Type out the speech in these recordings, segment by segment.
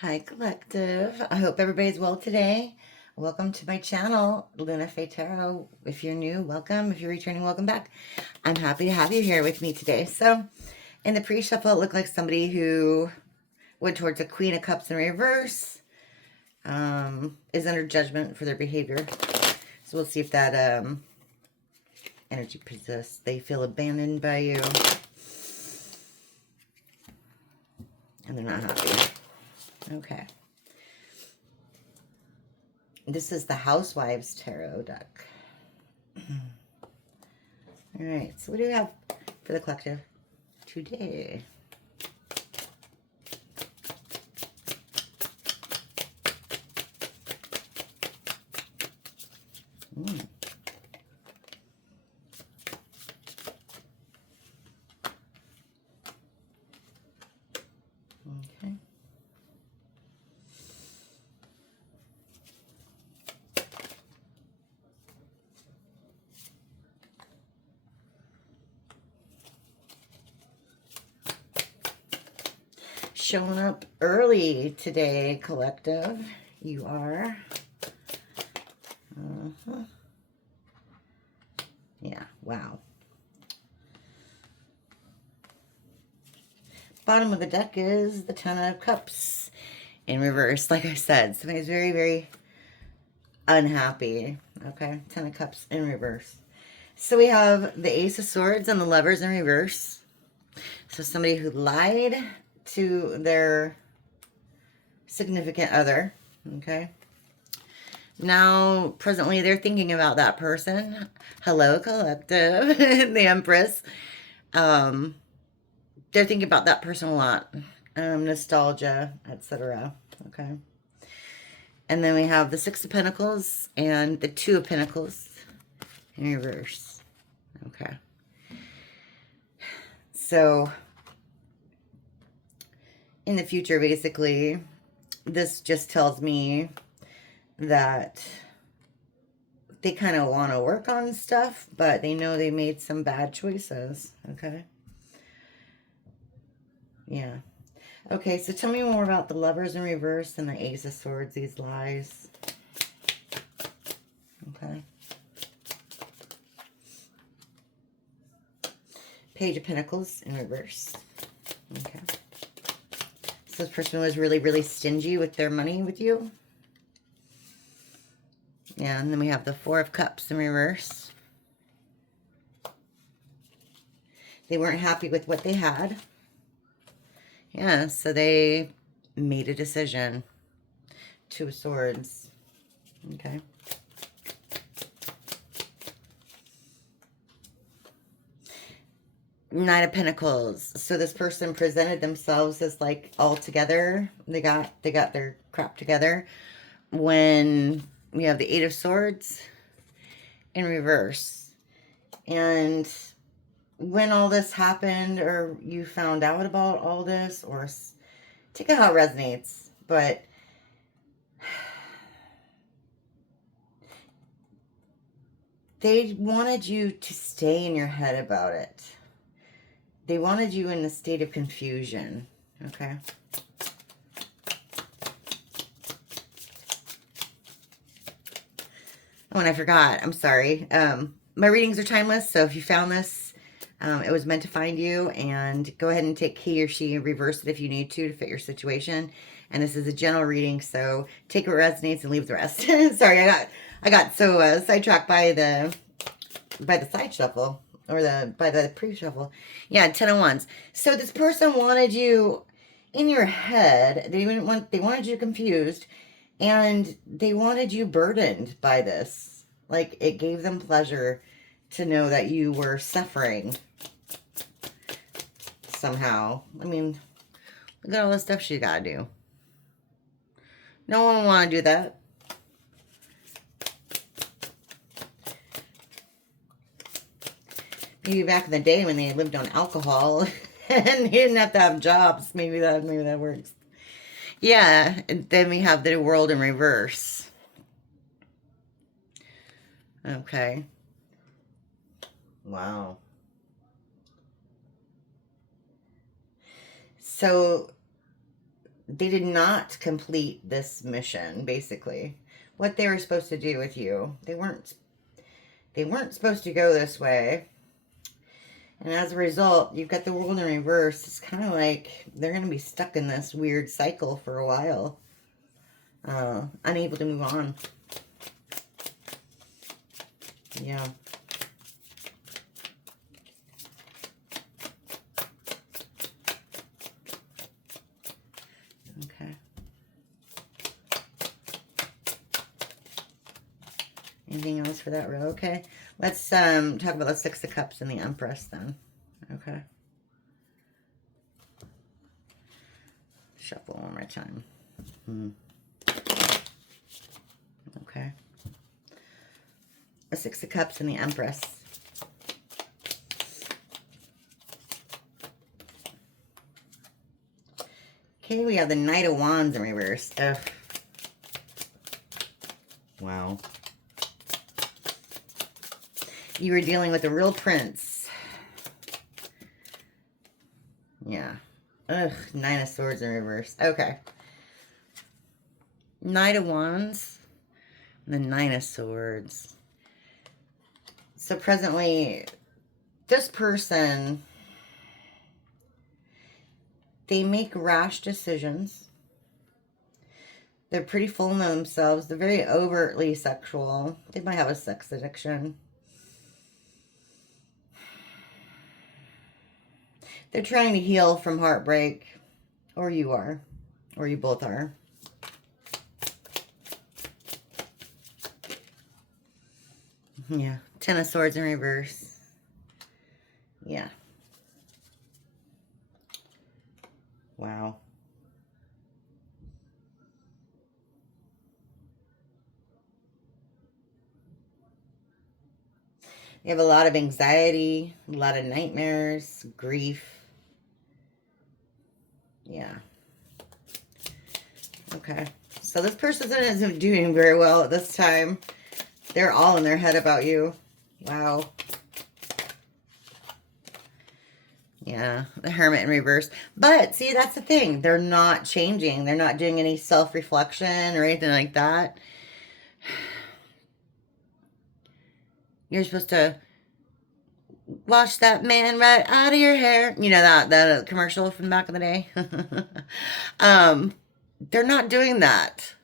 Hi, Collective. I hope everybody's well today. Welcome to my channel, LunaFae Tarot. If you're new, welcome. If you're returning, welcome back. I'm happy to have you here with me today. So, in the pre-shuffle, it looked like somebody who went towards a Queen of Cups in reverse is under judgment for their behavior. So we'll see if that energy persists. They feel abandoned by you. And they're not happy. Okay. This is the Housewives Tarot deck. All right, so what do we have for the collective today? Okay. Showing up early today, collective. You are. Yeah, wow. Bottom of the deck is the Ten of Cups in reverse. Like I said, somebody's very, very unhappy. Okay, Ten of Cups in reverse. So we have the Ace of Swords and the Lovers in reverse. So somebody who lied to their significant other, okay? Now, presently, they're thinking about that person. Hello, collective, the Empress. They're thinking about that person a lot. Nostalgia, etc. Okay. And then we have the Six of Pentacles and the Two of Pentacles in reverse. Okay. So, in the future, basically, this just tells me that they kind of want to work on stuff, but they know they made some bad choices. Okay. Yeah. Okay, so tell me more about the Lovers in reverse and the Ace of Swords, these lies. Okay. Page of Pentacles in reverse. Okay. So this person was really, really stingy with their money with you. Yeah, and then we have the Four of Cups in reverse. They weren't happy with what they had. Yeah, so they made a decision. Two of Swords. Okay. Knight of Pentacles. So this person presented themselves as like all together. They got their crap together. When we have the Eight of Swords in reverse. And when all this happened, or you found out about all this, or take it how it resonates, but they wanted you to stay in your head about it. They wanted you in a state of confusion, okay? Oh, and I forgot. I'm sorry. My readings are timeless, so if you found this, it was meant to find you, and go ahead and take he or she, reverse it if you need to fit your situation. And this is a general reading, so take what resonates and leave the rest. Sorry, I got so sidetracked by the side shuffle, or by the pre-shuffle. Yeah, 10 of Wands. So this person wanted you in your head. They wanted you confused, and they wanted you burdened by this. Like, it gave them pleasure to know that you were suffering somehow. I mean, look at all the stuff she got to do. No one would want to do that. Maybe back in the day when they lived on alcohol and they didn't have to have jobs. Maybe that works. Yeah, and then we have the World in reverse. Okay. Wow. So they did not complete this mission, basically. What they were supposed to do with you. They weren't supposed to go this way. And as a result, you've got the world in reverse. It's kind of like they're going to be stuck in this weird cycle for a while. Unable to move on. Yeah. Okay. Anything else for that row? Okay. Let's talk about the Six of Cups and the Empress then. Okay. Shuffle one more time. Okay. A Six of Cups and the Empress. Okay, we have the Knight of Wands in reverse. Ugh. Wow. You were dealing with a real prince. Yeah. Ugh, Nine of Swords in reverse. Okay. Knight of Wands and the Nine of Swords. So presently, this person, they make rash decisions. They're pretty full of themselves. They're very overtly sexual. They might have a sex addiction. They're trying to heal from heartbreak. Or you are. Or you both are. Yeah. Ten of Swords in reverse. Yeah. Wow. You have a lot of anxiety, a lot of nightmares, grief. Yeah. Okay. So this person isn't doing very well at this time. They're all in their head about you. Wow. Yeah, the Hermit in reverse. But, see, that's the thing. They're not changing. They're not doing any self-reflection or anything like that. You're supposed to wash that man right out of your hair. You know that commercial from back in the day? They're not doing that.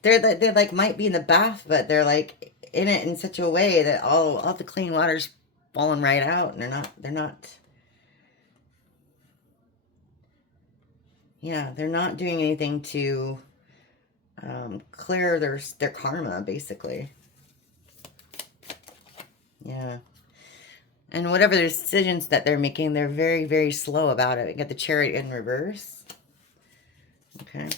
They're like might be in the bath, but they're like in it in such a way that all the clean water's falling right out, and they're not. Yeah, they're not doing anything to clear their karma, basically. Yeah. And whatever their decisions that they're making, they're very, very slow about it. We got the Chariot in reverse. Okay.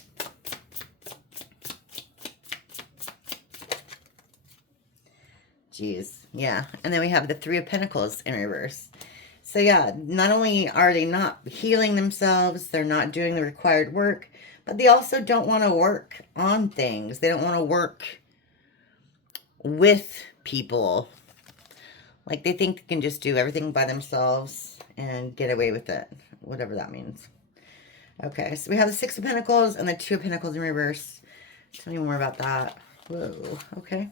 Jeez. Yeah. And then we have the Three of Pentacles in reverse. So yeah, not only are they not healing themselves, they're not doing the required work, but they also don't want to work on things. They don't want to work with people. Like they think they can just do everything by themselves and get away with it, whatever that means. Okay, so we have the Six of Pentacles and the Two of Pentacles in reverse. Tell me more about that. Whoa, okay.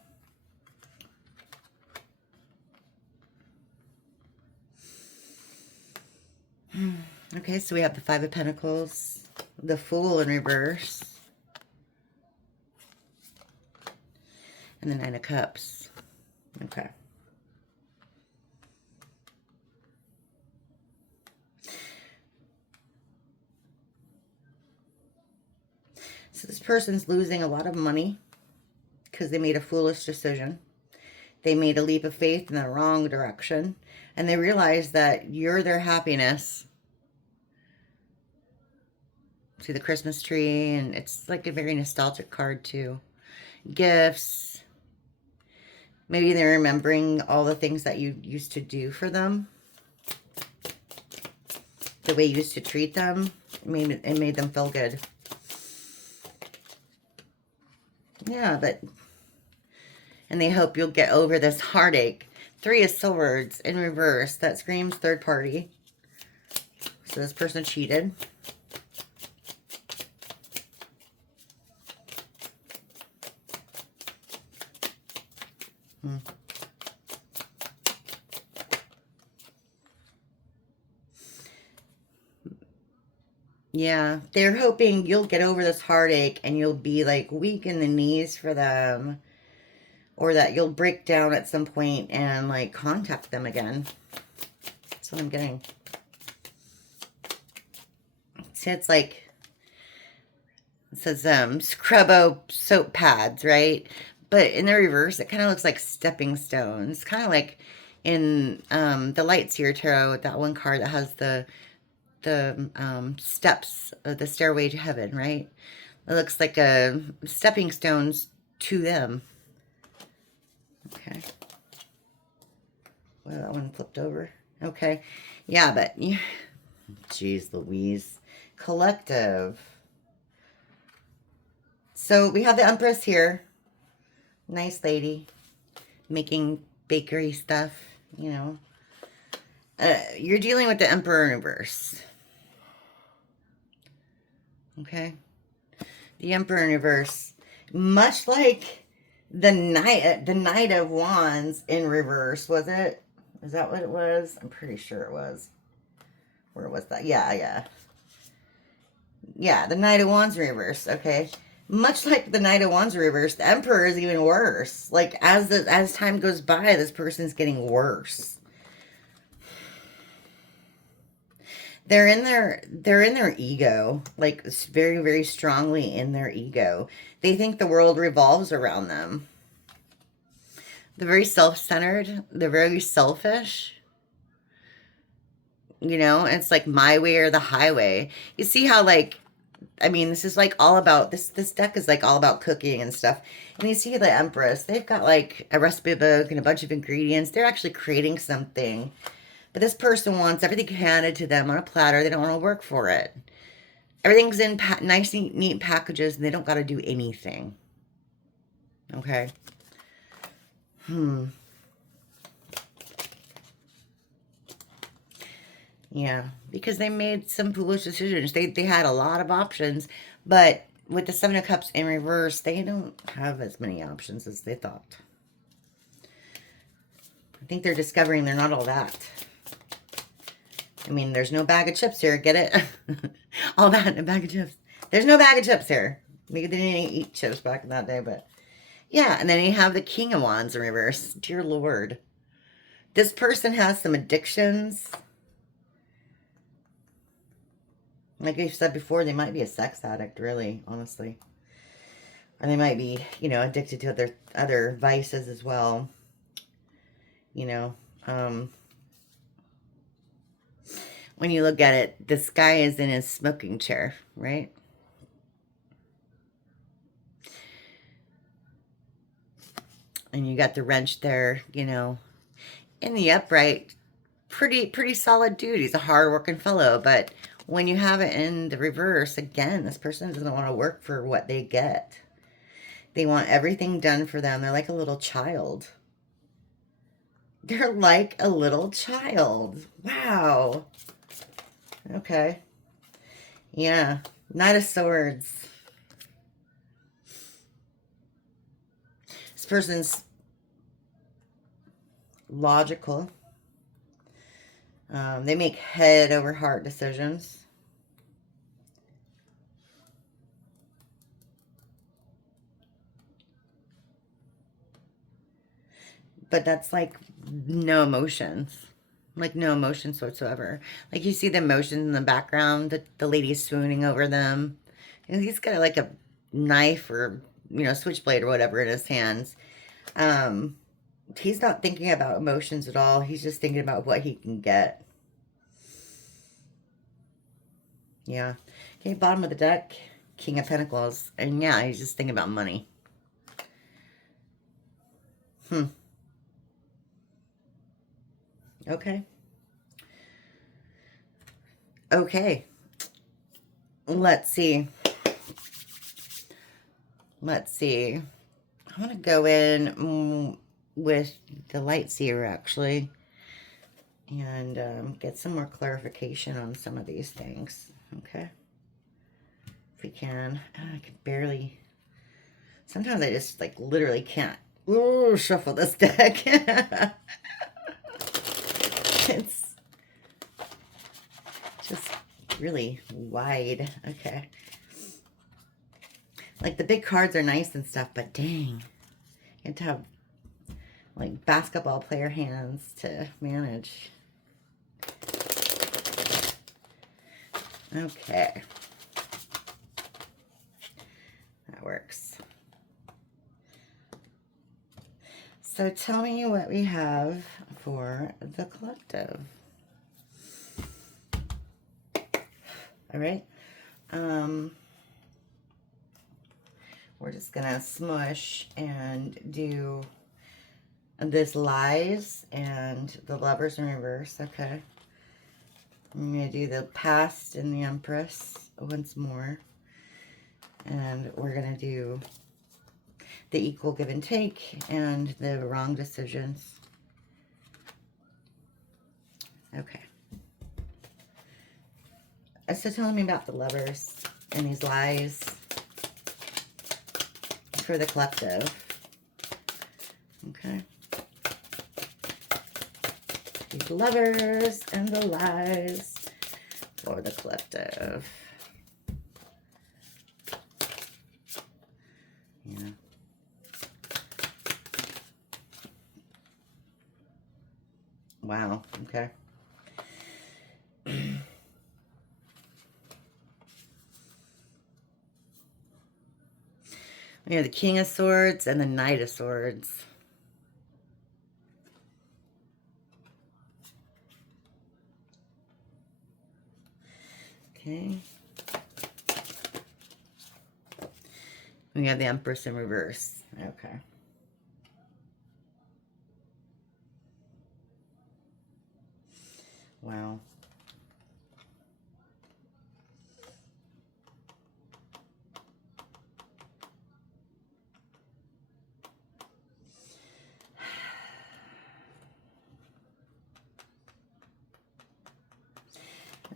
Okay, so we have the Five of Pentacles, the Fool in reverse, and the Nine of Cups. Okay. So this person's losing a lot of money because they made a foolish decision. They made a leap of faith in the wrong direction. And they realize that you're their happiness. See the Christmas tree, and it's like a very nostalgic card too. Gifts. Maybe they're remembering all the things that you used to do for them. The way you used to treat them. It made them feel good. Yeah, and they hope you'll get over this heartache. Three of Swords in reverse. That screams third party. So this person cheated. Hmm. Yeah, they're hoping you'll get over this heartache and you'll be like weak in the knees for them, or that you'll break down at some point and like contact them again. That's what I'm getting. See, it's like, it says scrubbo soap pads, right? But in the reverse, it kind of looks like stepping stones. Kind of like in the Light Seer Tarot, that one card that has the steps of the stairway to heaven, right? It looks like a stepping stones to them. Okay. Well, that one flipped over. Okay. Yeah, but geez Louise. Collective. So we have the Empress here. Nice lady. Making bakery stuff, you know. You're dealing with the Emperor in reverse. Okay. The Emperor in reverse. Much like the Knight of Wands in reverse, was it? Is that what it was? I'm pretty sure it was. Where was that? Yeah. Yeah, the Knight of Wands in reverse. Okay. Much like the Knight of Wands in reverse, the Emperor is even worse. Like as time goes by, this person's getting worse. They're in their ego, like very, very strongly in their ego. They think the world revolves around them. They're very self-centered. They're very selfish. You know, it's like my way or the highway. You see how, like, I mean, this is like all about this deck is like all about cooking and stuff. And you see the Empress, they've got like a recipe book and a bunch of ingredients. They're actually creating something. But this person wants everything handed to them on a platter. They don't want to work for it. Everything's in nice, neat packages, and they don't got to do anything. Okay. Yeah, because they made some foolish decisions. They had a lot of options, but with the Seven of Cups in reverse, they don't have as many options as they thought. I think they're discovering they're not all that. I mean, there's no bag of chips here. Get it? All that in a bag of chips. There's no bag of chips here. Maybe they didn't eat chips back in that day, but yeah. And then you have the King of Wands in reverse. Dear Lord. This person has some addictions. Like I said before, they might be a sex addict, really, honestly. Or they might be, you know, addicted to other vices as well. You know, when you look at it, this guy is in his smoking chair, right? And you got the wrench there, you know, in the upright. Pretty solid dude. He's a hard-working fellow, but when you have it in the reverse, again, this person doesn't want to work for what they get. They want everything done for them. They're like a little child. They're like a little child. Wow. Okay. Yeah. Knight of Swords. This person's logical. They make head over heart decisions. But that's like no emotions. Like no emotions whatsoever. Like you see the emotions in the background. The lady's swooning over them. And he's got like a knife or, you know, switchblade or whatever in his hands. He's not thinking about emotions at all. He's just thinking about what he can get. Yeah. Okay, bottom of the deck, King of Pentacles. And yeah, he's just thinking about money. Okay. Okay. Let's see. Let's see. I want to go in with the Light Seer, actually. And get some more clarification on some of these things. Okay. If we can. I can barely. Sometimes I just, like, literally can't Ooh, shuffle this deck. It's just really wide. Okay. Like the big cards are nice and stuff, but dang. You have to have like basketball player hands to manage. Okay. That works. So tell me what we have for the collective. All right. We're just gonna smush and do this lies and the lovers in reverse. Okay. I'm gonna do the past and the empress once more. And we're gonna do the equal give and take and the wrong decisions. Okay. So tell me about the lovers and these lies for the collective. Okay. These lovers and the lies for the collective. Yeah. Wow. Okay. We have the King of Swords and the Knight of Swords. Okay. We have the Empress in reverse. Okay. Wow.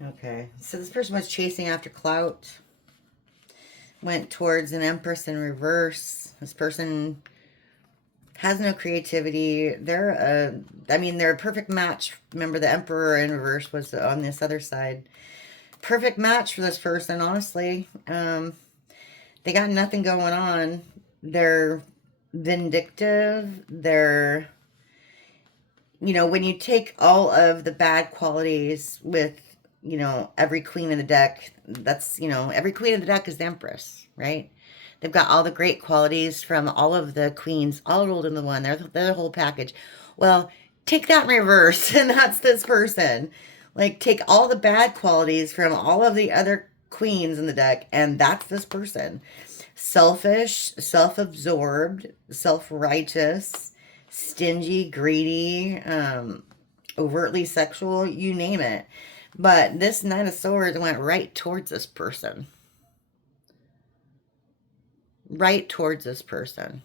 Okay, so this person was chasing after clout. Went towards an Empress in reverse. This person has no creativity. They're they're a perfect match. Remember, the Emperor in reverse was on this other side. Perfect match for this person, honestly. They got nothing going on. They're vindictive. They're, when you take all of the bad qualities with, every queen in the deck, that's, every queen in the deck is the Empress, right? They've got all the great qualities from all of the queens all rolled into one. They're the whole package. Well, take that in reverse, and that's this person. Like, take all the bad qualities from all of the other queens in the deck, and that's this person. Selfish, self-absorbed, self-righteous, stingy, greedy, overtly sexual, you name it. But this Knight of Swords went right towards this person. Right towards this person.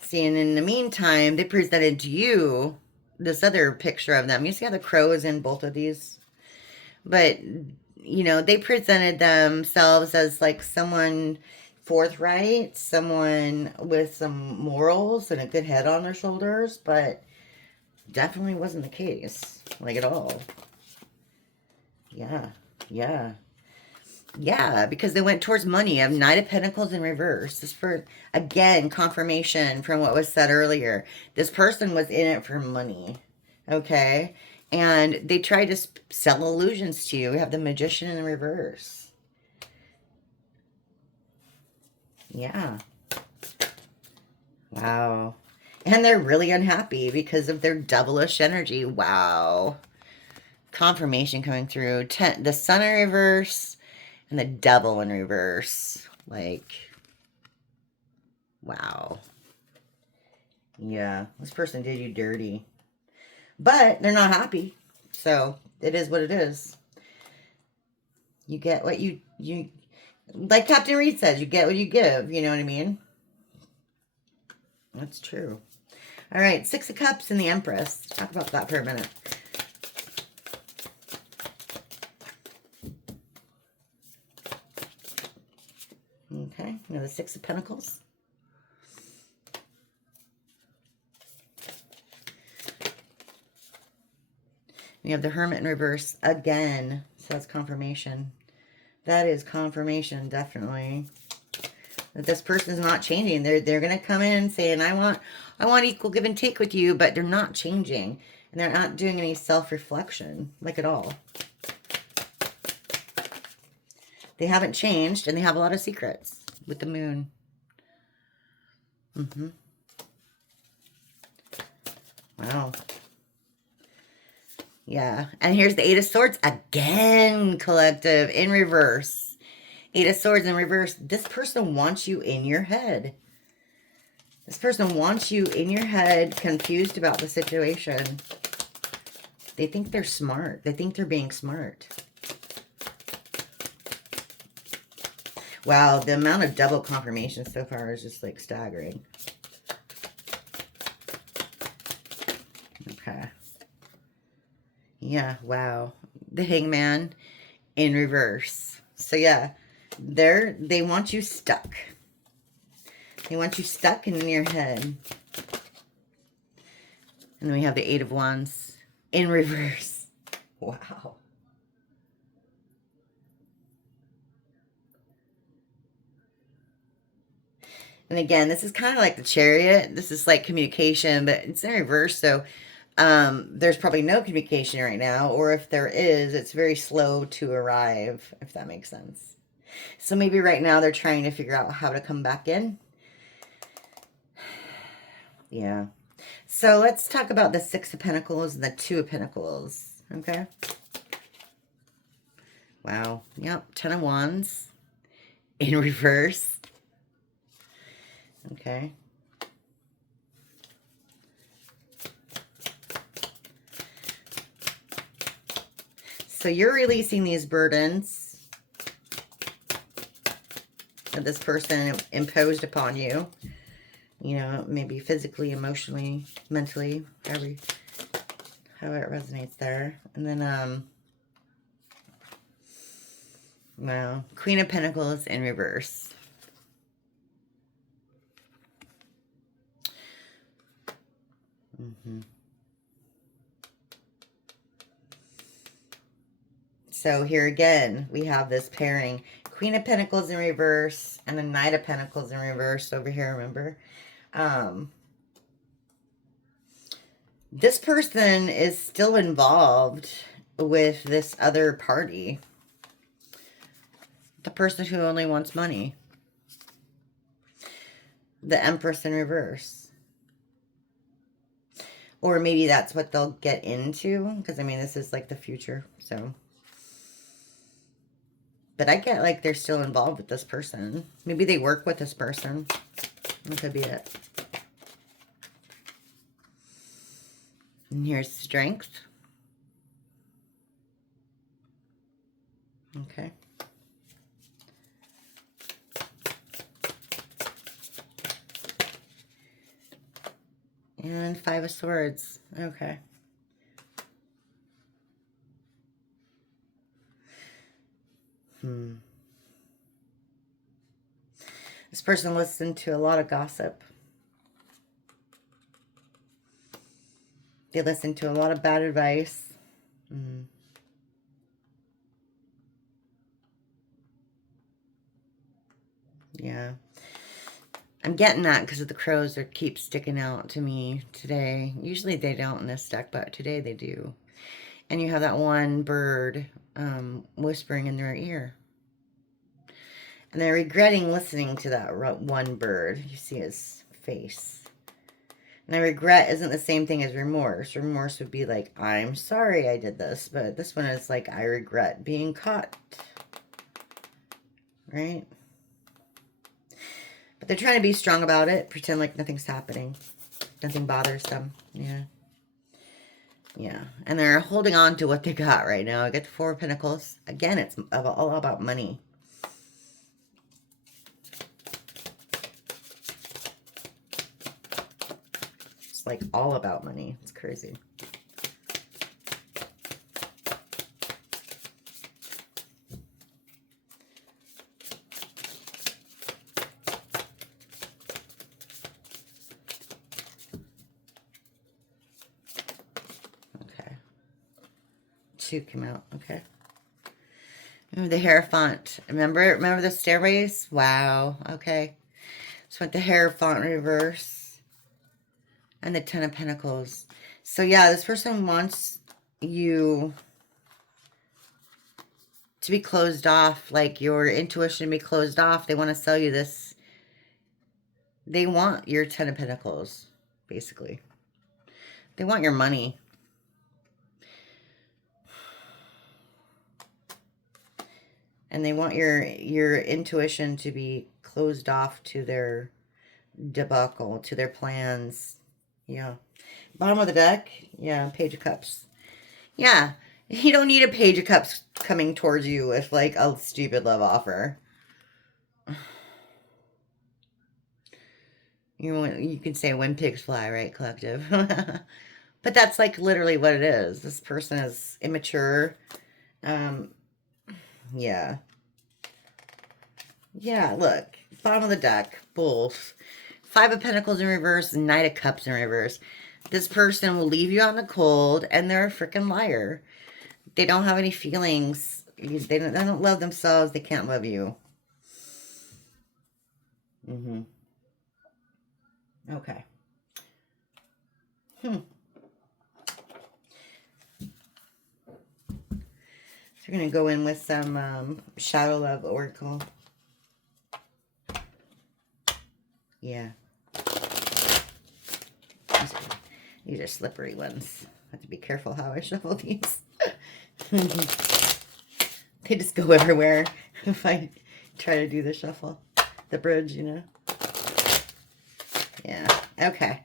See, and in the meantime, they presented to you this other picture of them. You see how the crow is in both of these? But, they presented themselves as like someone forthright, someone with some morals and a good head on their shoulders, but definitely wasn't the case, like at all. Yeah, yeah. Yeah, because they went towards money. I have Knight of Pentacles in reverse. This for, again, confirmation from what was said earlier. This person was in it for money, okay? And they tried to sell illusions to you. We have the Magician in reverse. Yeah. Wow. And they're really unhappy because of their devilish energy. Wow. Confirmation coming through. The Sun in reverse and the Devil in reverse. Like, wow. Yeah, this person did you dirty. But they're not happy. So, it is what it is. You get what you like Captain Reed says, you get what you give. You know what I mean? That's true. All right, Six of Cups and the Empress. Talk about that for a minute. of the Six of Pentacles. We have the Hermit in reverse again. So that's confirmation. That is confirmation, definitely. That this person's not changing. They're gonna come in saying, I want equal give and take with you, but they're not changing. And they're not doing any self-reflection, like at all. They haven't changed, and they have a lot of secrets with the moon. Wow. Yeah. And here's the Eight of Swords again, collective, in reverse. Eight of Swords in reverse. This person wants you in your head. This person wants you in your head, confused about the situation. They think they're smart. They think they're being smart. Wow, the amount of double confirmation so far is just like staggering. Okay. Yeah, wow. The Hangman in reverse. So yeah, they want you stuck. They want you stuck in your head. And then we have the Eight of Wands in reverse. Wow. And again, this is kind of like the Chariot. This is like communication, but it's in reverse. So there's probably no communication right now. Or if there is, it's very slow to arrive, if that makes sense. So maybe right now they're trying to figure out how to come back in. Yeah. So let's talk about the Six of Pentacles and the Two of Pentacles. Okay. Wow. Yep. Ten of Wands in reverse. Okay. So you're releasing these burdens that this person imposed upon you. You know, maybe physically, emotionally, mentally, however it resonates there. And then, well, Queen of Pentacles in reverse. So here again, we have this pairing. Queen of Pentacles in reverse and the Knight of Pentacles in reverse over here, remember? This person is still involved with this other party. The person who only wants money. The Empress in reverse. Or maybe that's what they'll get into. Because, I mean, this is like the future. So. But I get like they're still involved with this person. Maybe they work with this person. That could be it. And here's Strength. Okay. And Five of Swords. Okay. This person listened to a lot of gossip. They listened to a lot of bad advice. Yeah. I'm getting that because of the crows that keep sticking out to me today. Usually they don't in this deck, but today they do. And you have that one bird whispering in their ear. And they're regretting listening to that one bird. You see his face. And regret isn't the same thing as remorse. Remorse would be like, I'm sorry I did this. But this one is like, I regret being caught. Right? But they're trying to be strong about it. Pretend like nothing's happening. Nothing bothers them. Yeah. Yeah. And they're holding on to what they got right now. I get the Four of Pentacles. Again, it's all about money. Like all about money. It's crazy. 2 came out. Okay. Remember the Hierophant. Remember the stairways? Wow. Okay. So with the Hierophant reverse. And the Ten of Pentacles. So yeah, this person wants you to be closed off. Like your intuition to be closed off. They want to sell you this. They want your Ten of Pentacles. Basically. They want your money. And they want your intuition to be closed off to their debacle, to their plans. Yeah. Bottom of the deck. Yeah, Page of Cups. Yeah. You don't need a Page of Cups coming towards you with like a stupid love offer. You can say when pigs fly, right, collective? But that's like literally what it is. This person is immature. Yeah. Yeah, look. Bottom of the deck. Both. 5 of Pentacles in reverse. Knight of Cups in reverse. This person will leave you out in the cold. And they're a freaking liar. They don't have any feelings. They don't love themselves. They can't love you. Okay. So we're going to go in with some Shadow Love Oracle. Yeah. These are slippery ones. I have to be careful how I shuffle these. They just go everywhere if I try to do the shuffle. The bridge, you know. Yeah. Okay.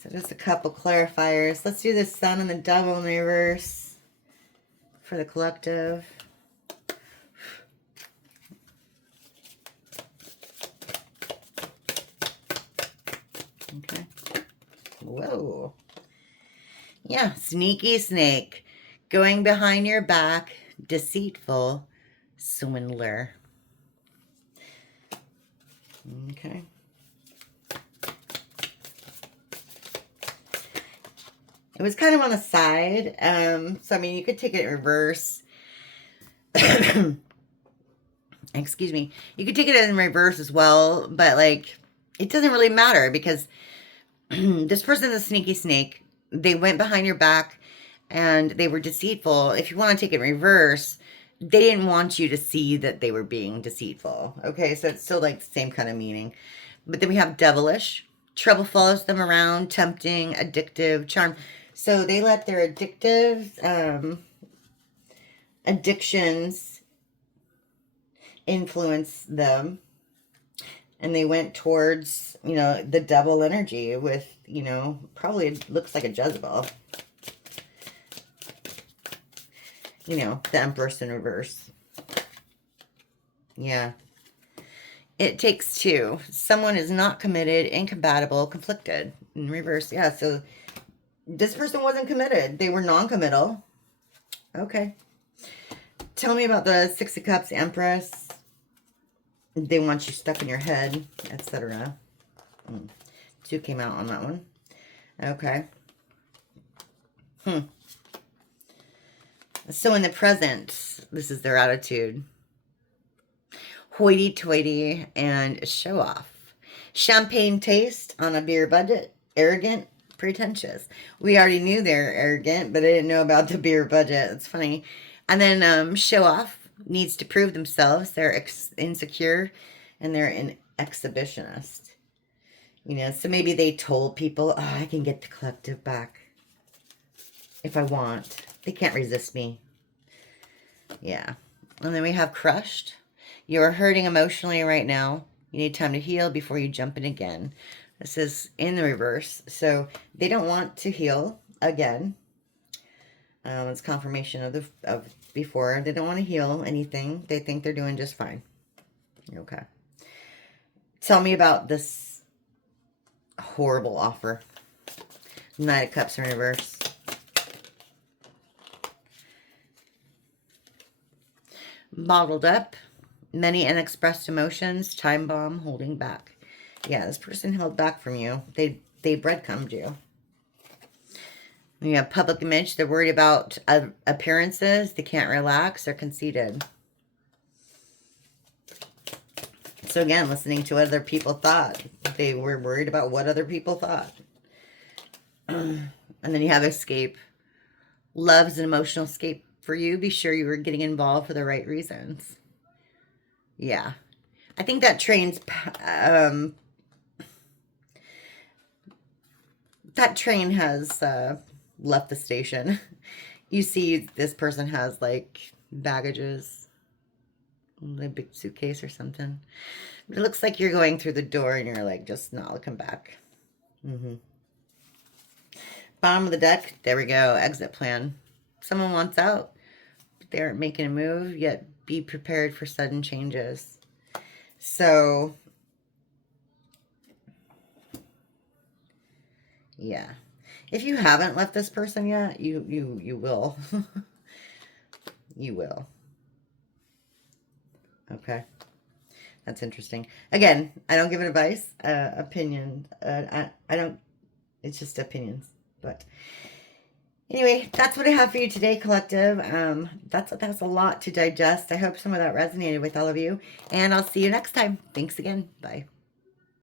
So just a couple clarifiers. Let's do the Sun and the Devil in reverse for the collective. Okay. Whoa. Yeah, sneaky snake. Going behind your back, deceitful swindler. Okay. It was kind of on the side. So, I mean, you could take it in reverse. Excuse me. You could take it in reverse as well, but, like, it doesn't really matter because this person's a sneaky snake. They went behind your back and they were deceitful. If you want to take it in reverse, they didn't want you to see that they were being deceitful. Okay, so it's still like the same kind of meaning. But then we have devilish. Trouble follows them around, tempting, addictive, charm. So they let their addictions influence them. And they went towards, you know, the devil energy with, you know, probably looks like a Jezebel. You know, the Empress in reverse. Yeah. It takes 2. Someone is not committed, incompatible, conflicted. In reverse, yeah. So this person wasn't committed. They were non-committal. Okay. Tell me about the 6 of Cups, Empress. They want you stuck in your head, etc. 2 came out on that one. Okay. So in the present, this is their attitude. Hoity-toity and show off. Champagne taste on a beer budget. Arrogant, pretentious. We already knew they're arrogant, but I didn't know about the beer budget. It's funny. And then show off. Needs to prove themselves. They're insecure and they're an exhibitionist. You know, so maybe they told people, oh, I can get the collective back if I want. They can't resist me. Yeah. And then we have crushed. You're hurting emotionally right now. You need time to heal before you jump in again. This is in the reverse. So they don't want to heal again. It's confirmation of before. They don't want to heal anything. They think they're doing just fine. Okay. Tell me about this horrible offer. Knight of Cups in reverse. Bottled up. Many unexpressed emotions. Time bomb holding back. Yeah, this person held back from you. They breadcrumbed you. You have public image. They're worried about appearances. They can't relax. They're conceited. So again, listening to what other people thought. They were worried about what other people thought. And then you have escape. Love's an emotional escape for you. Be sure you were getting involved for the right reasons. Yeah. I think that that train has left the station. You see this person has like baggages, a big suitcase or something. It looks like you're going through the door and you're like just not looking back. Bottom of the deck, there we go, exit plan. Someone wants out, but they aren't making a move, yet be prepared for sudden changes. So, yeah. If you haven't left this person yet, you will. You will. Okay. That's interesting. Again, I don't give advice, opinion. I don't, it's just opinions. But anyway, that's what I have for you today, collective. That's a lot to digest. I hope some of that resonated with all of you. And I'll see you next time. Thanks again. Bye.